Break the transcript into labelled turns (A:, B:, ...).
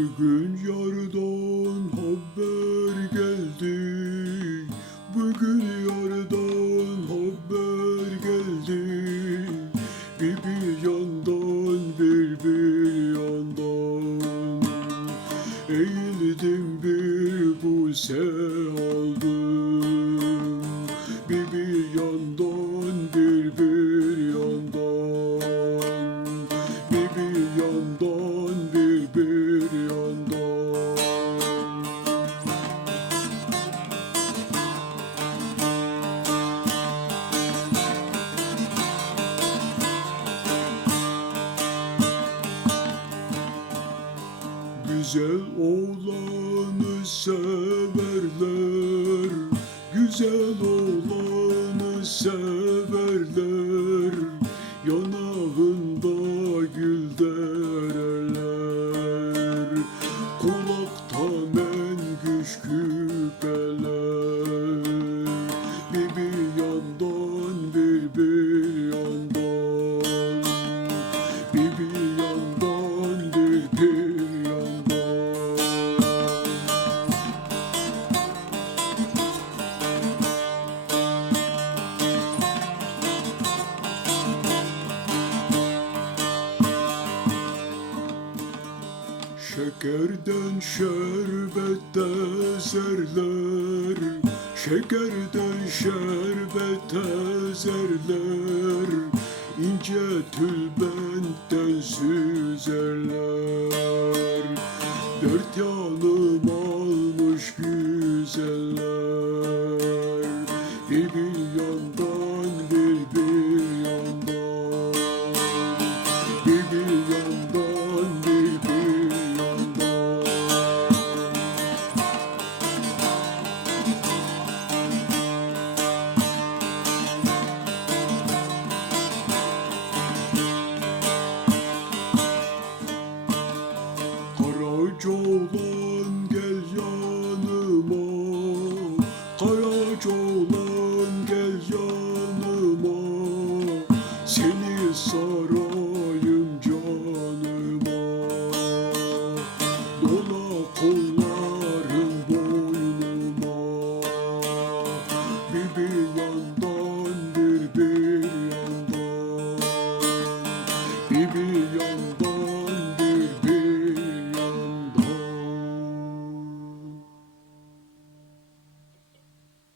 A: Bugün yardan haber geldi. Bugün yardan haber geldi. Bir bir yandan bir bir yandan. Eğildim bir buse aldım. Güzel oğlanı severler Güzel oğlanı Şekerden şerbet ezerler Şekerden şerbet ezerler İnce tülbentten süzerler. Dört yanım almış güzeller day.